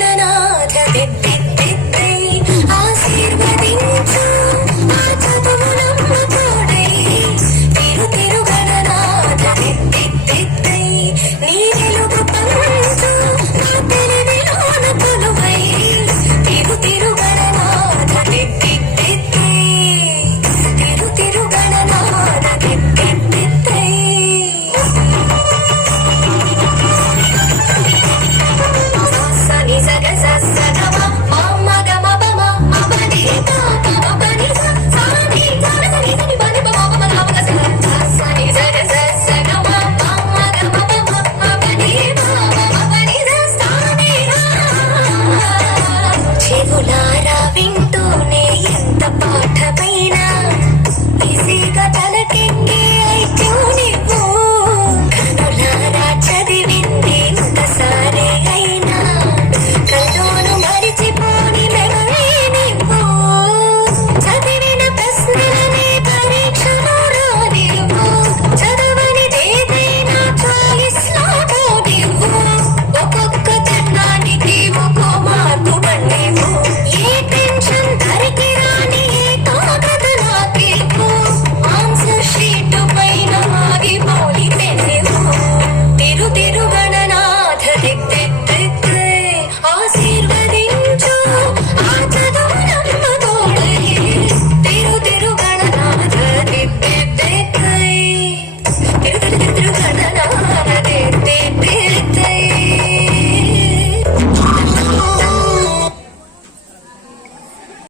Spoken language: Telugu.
గణనాథ దిద్దిద్దిద్దై ఆశీర్వదించు ఆ చదువునమ్మ తోడై తిరు తిరు గణనాథ దిద్దిద్దిద్దై నీ వెలుగు పంచు నా తెలివిలోన కొలువై తిరు తిరు గణనాథ దిద్దిద్దిద్దై తిరు తిరు గణనాథ దిద్దిద్దిద్దై చెవుల